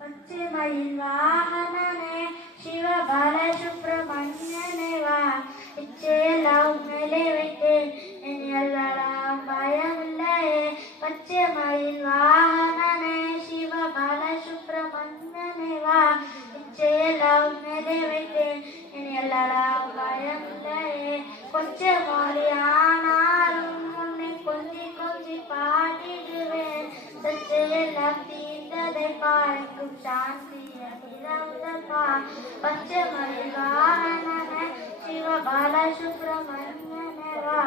പച്ചമയിൽ വാഹനനെ ശിവബാലസുബ്രഹ്മണ്യനെ വാ ഇച്ചയെല്ലാം മേലെ വെച്ച് ഇനിയെല്ലാം ഭയമില്ലേ. പച്ചമയിൽ വാഹനനെ ശിവബാലസുബ്രഹ്മണ്യനെ വാ ഇച്ചയെല്ലാം മേലെ വെച്ച് ഇനിയെല്ലാം ഭയമില്ലേ. കൊച്ചമോളിയാണാലും മുന്നേ കൊഞ്ചി കൊഞ്ചി പാടിടുവേൻ സച്ചയെല്ലാം തീണ്ടതെ പാർക്കും ശാന്തിയതിരൗതപ്പാ. പച്ചമയിൽ വാഹനനെ ശിവബാലസുബ്രഹ്മണ്യനെ വാ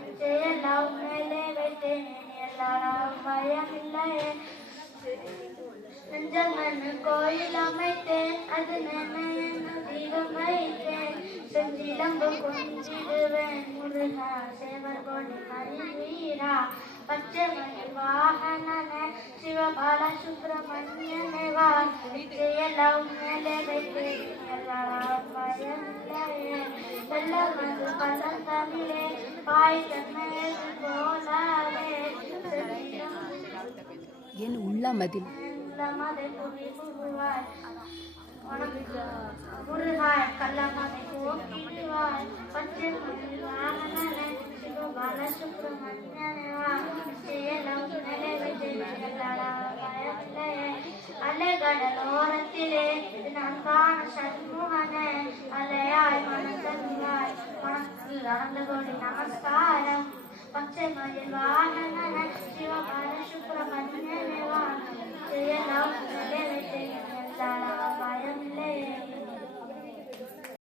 ഇച്ചയെല്ലാം മേലെ വെച്ച് ഇനിയെല്ലാം ഭയമില്ലേ. நெஞ்சமன்னு கோயில் அமைத்தேன் அது நன்மையென்னு தீபம் வைத்தேன் செஞ்சிலம்பு கொஞ்சிடுவேன் முருகா சேவர் கொடி மறிவீரா. பச்சைமயில் வாகனனே சிவபாலசுப்ரமணியனே வா இச்சையெல்லாம் மேலே வைத்து எல்லாம் பயமில்லையே. வெள்ளமது பழந்தமிழே பாய் தன்மையை போலாவே என் உள்ளமதில் முருகாய் கள்ளமதை போக்கிடுவாய். பச்சைமயில் வாகனனே சிவபாலசுப்ரமணியனே வா இச்சையெல்லாம் மேலே வைத்து எல்லாம் பயமில்லையே. அலைகடலோரத்திலே நான் காண சண்முகனே அலையாய் மனத்தருவாய் உனக்கு ஆனந்த கோடி நமஸ்காரம். பச்சைமயில் வாகனனே சிவபாலசுப்ரமணியனே வா இச்சையெல்லாம் மேலே வைத்து எல்லாம் பயமில்லையே.